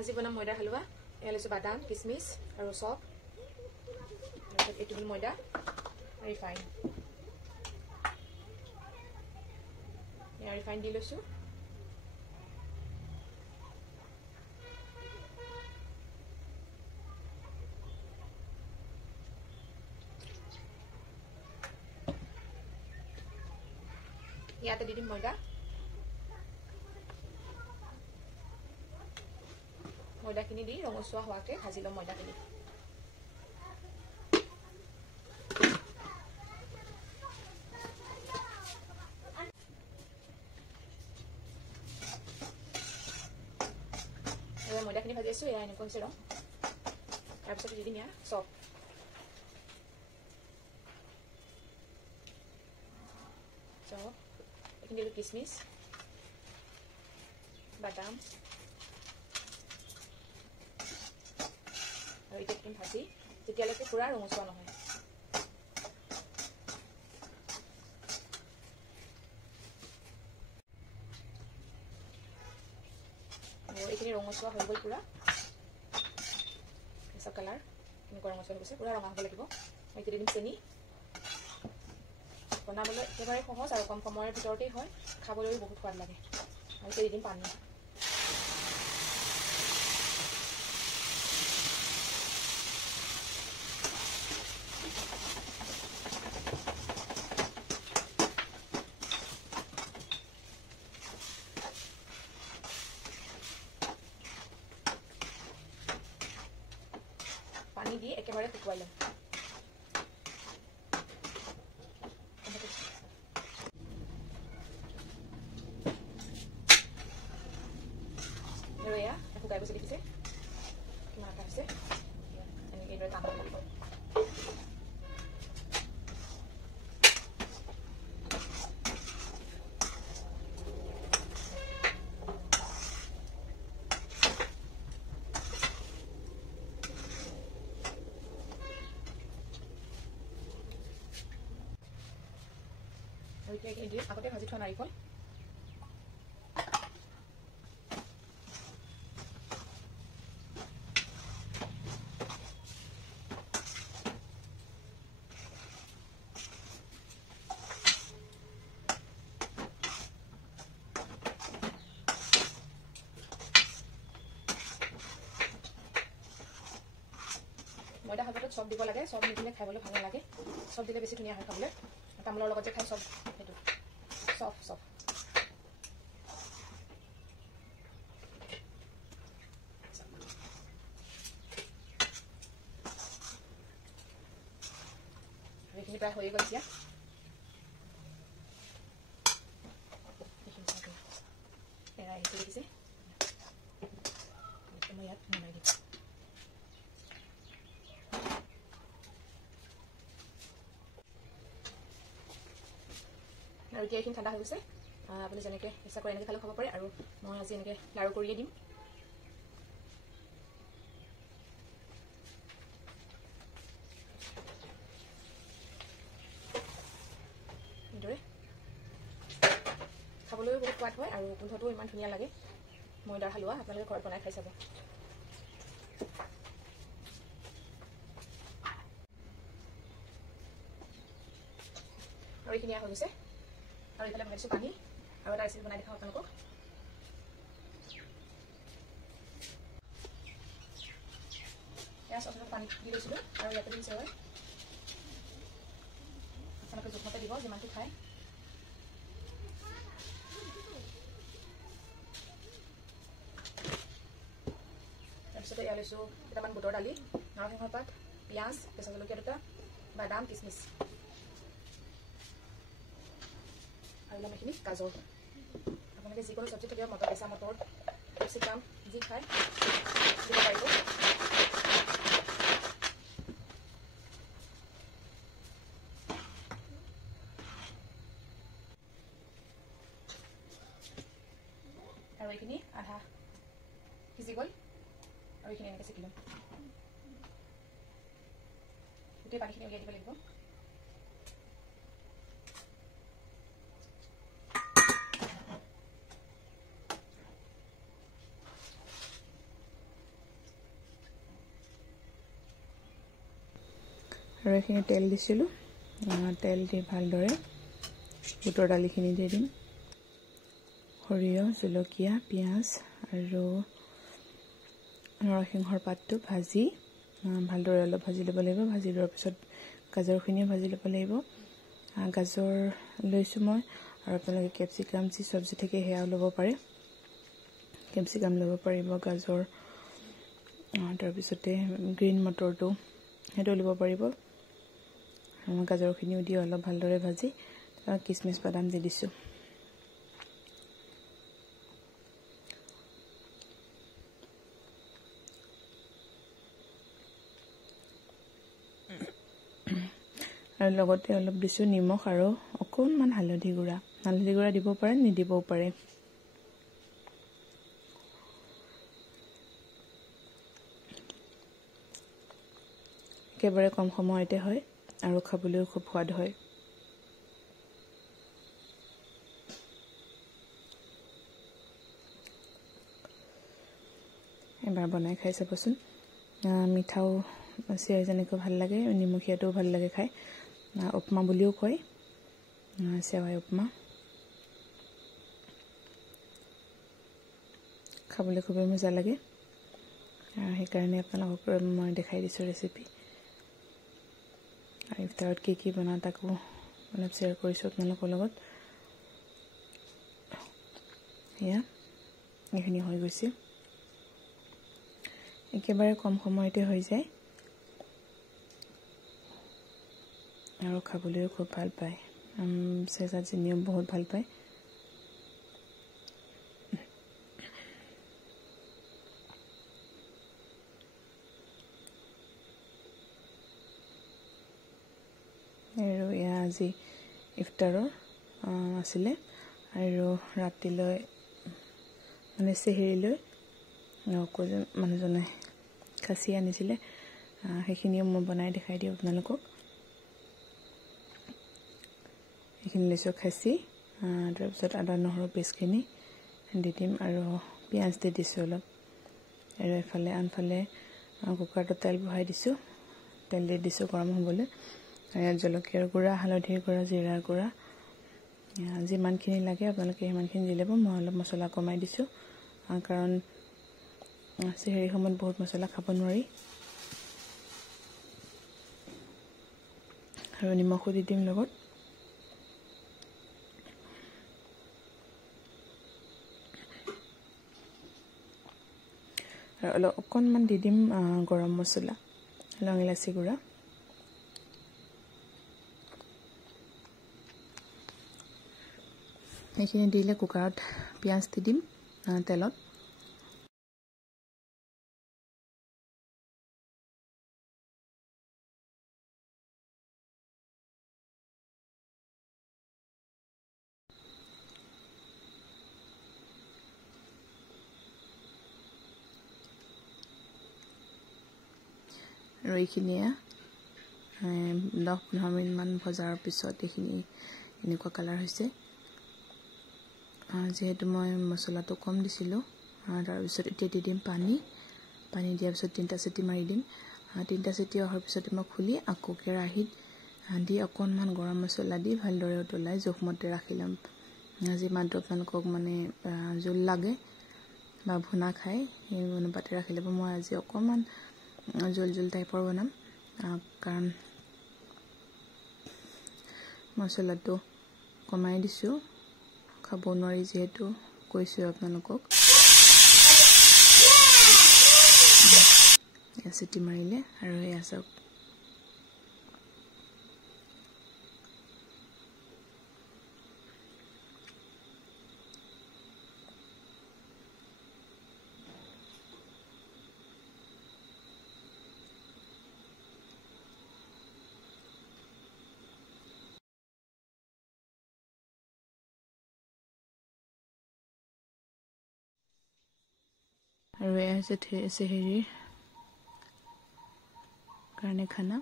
আজি বনাম ময়দাৰ হালৱা এয়া লৈছোঁ বাদাম কিচমিচ আৰু চপ তাৰপিছত এইটো হ'ল ময়দা ৰিফাইন ৰিফাইন দি লৈছোঁ ইয়াতে দি দিম ময়দাখিনি দি ৰঙচুৱা হোৱাকৈ ভাজি ল'ম ময়দাখিনি ময়দাখিনি ভাজি আছোঁ এয়া এনেকুৱা হৈছে ৰং তাৰপিছত দি দিম ইয়াৰ চপ এইখিনি দিলোঁ কিচমিচ বাদাম আৰু এতিয়া দিম ভাজি তেতিয়ালৈকে পূৰা ৰঙচুৱা নহয় আৰু এইখিনি ৰঙচুৱা হৈ গ'ল পূৰা কেঁচা কালাৰ এনেকুৱা ৰঙচুৱা হৈ গৈছে পূৰা ৰঙা হ'ব লাগিব এতিয়া দিম চেনি বনাবলৈ একেবাৰে সহজ আৰু কম সময়ৰ ভিতৰতেই হয় খাবলৈও বহুত সোৱাদ লাগে আৰু এতিয়া দি দিম পানী পানী দি একেবাৰে শুকুৱাই ল'ম আৰু এয়া শুকাই গৈছে দেখিছে কিমান এটা হৈছে এনেকৈ এইদৰে টান লাগিব আৰু এতিয়া এইখিনি দি আগতে ভাজি থোৱা নাৰিকল ময়দা হালৱাটোত চব দিব লাগে চব নিদিলে খাবলৈ ভাল নালাগে চব দিলে বেছি ধুনীয়া হয় খাবলৈ তামোলৰ লগত যে খাই চব সেইটো চব এইখিনি প্ৰায় হৈ গ'ল এতিয়া এৰাই আহিছে দেখিছে মই ইয়াত নমাই দিম আৰু এতিয়া এইখিনি ঠাণ্ডা হৈ গৈছে আপুনি যেনেকৈ ইচ্ছা কৰে এনেকৈ খালেও খাব পাৰে আৰু মই আজি এনেকৈ লাড়ু কৰিয়ে দিম এইদৰে খাবলৈও বহুত সোৱাদ হয় আৰু গোন্ধটোও ইমান ধুনীয়া লাগে ময়দাৰ হালৱা আপোনালোকে ঘৰত বনাই খাই চাব আৰু এইখিনি হৈ গৈছে আৰু এইফালে বনাইছোঁ পানী আৰু এটা ৰেচিপি বনাই দেখাওঁ আপোনালোকক এয়া চচত পানী দি লৈছিলোঁ আৰু ইয়াতে দিছে হয় আপোনালোকে জোখমতে দিব যিমানটো খায় তাৰপিছতে এয়া লৈছোঁ কেইটামান বুটৰ দালি নৰসিংহৰ পাত পিঁয়াজ কেঁচা জলকীয়া দুটা বাদাম কিচমিচ আৰু ল'ম এইখিনি গাজৰ আপোনালোকে যিকোনো চব্জি থাকে মটৰ কেঁচা মটৰ কেপচিকাম যি খায় দিব পাৰিব আৰু এইখিনি আধা সিজি গ'ল আৰু এইখিনি এনেকৈ চেকি ল'ম গোটেই পানীখিনি উলিয়াই দিব লাগিব আৰু এইখিনি তেল দিছিলোঁ তেল দি ভালদৰে বুটৰ দালিখিনি দি দিম সৰিয়হ জলকীয়া পিঁয়াজ আৰু নৰসিংহৰ পাতটো ভাজি ভালদৰে অলপ ভাজি ল'ব লাগিব ভাজি লোৱাৰ পিছত গাজৰখিনিও ভাজি ল'ব লাগিব গাজৰ লৈছোঁ মই আৰু আপোনালোকে কেপচিকাম যি চব্জি থাকে সেয়াও ল'ব পাৰে কেপচিকাম ল'ব পাৰিব গাজৰ তাৰপিছতে গ্ৰীণ মটৰটো সেইটো ল'ব পাৰিব আৰু গাজৰখিনিও দি অলপ ভালদৰে ভাজি কিচমিচ বাদাম দি দিছোঁ আৰু লগতে অলপ দিছোঁ নিমখ আৰু অকণমান হালধি গুড়া দিব পাৰে নিদিবও পাৰে একেবাৰে কম সময়তে হয় আৰু খাবলৈও খুব সোৱাদ হয় এবাৰ বনাই খাই চাবচোন মিঠাও চিৰাই যেনেকৈ ভাল লাগে নিমখীয়াটোও ভাল লাগে খাই উপমা বুলিও কয় চেৱাই উপমা খাবলৈ খুবেই মজা লাগে আৰু সেইকাৰণে আপোনালোকক মই দেখাই দিছোঁ ৰেচিপি আৰু ইফতাৰত কি বনাওঁ তাকো অলপ শ্বেয়াৰ কৰিছোঁ আপোনালোকৰ লগত এয়া এইখিনি হৈ গৈছে একেবাৰে কম সময়তে হৈ যায় আৰু খাবলৈও খুব ভাল পায় চেজাত জিনিও বহুত ভাল পায় আৰু এয়া আজি ইফতাৰৰ আছিলে আৰু ৰাতিলৈ মানে চেহেৰিলৈ মানুহজনে খাচী আনিছিলে সেইখিনিও মই বনাই দেখাই দিওঁ আপোনালোকক এইখিনি লৈছোঁ খাচী তাৰপিছত আদা নহৰু পেষ্টখিনি দি দিম আৰু পিঁয়াজ দি দিছোঁ অলপ আৰু আনফালে কুকাৰটো তেল বহাই দিছোঁ তেল দি দিছোঁ গৰম হ'বলৈ ইয়াত জলকীয়াৰ গুড়া হালধিৰ গুড়া জিৰাৰ গুড়া যিমানখিনি লাগে আপোনালোকে সিমানখিনি দি ল'ব মই অলপ মছলা কমাই দিছোঁ কাৰণ চেহেৰি সময়ত বহুত মছলা খাব নোৱাৰি আৰু নিমখো দি দিম লগত আৰু অলপ অকণমান দি দিম গৰম মছলা লং ইলাচি গুড়া এইখিনি দিলে কুকাৰত পিঁয়াজ দি দিম তেলত আৰু এইখিনিয়ে 10-15 মিনিটমান ভজাৰ পিছত এইখিনি এনেকুৱা কালাৰ হৈছে যিহেতু মই মছলাটো কম দিছিলোঁ তাৰপিছত এতিয়া দি দিম পানী দিয়াৰ পিছত 3টা চিটি মাৰি দিম 3টা চিটি অহাৰ পিছত মই খুলি আকৌ কেৰাহীত দি অকণমান গৰম মছলা দি ভালদৰে উতলাই জোখমতে ৰাখি ল'ম যিমানটো আপোনালোকক মানে জোল লাগে বা ভুনা খাই সেই অনুপাতে ৰাখি ল'ব মই আজি অকণমান জোল টাইপৰ বনাম কাৰণ মছলাটো কমাই দিছোঁ খাব নোৱাৰি যিহেতু কৈছোঁ আপোনালোকক চিটি মাৰিলে আৰু এয়া চাওক আৰু এয়া হৈছে চেহেৰিৰ কাৰণে খানা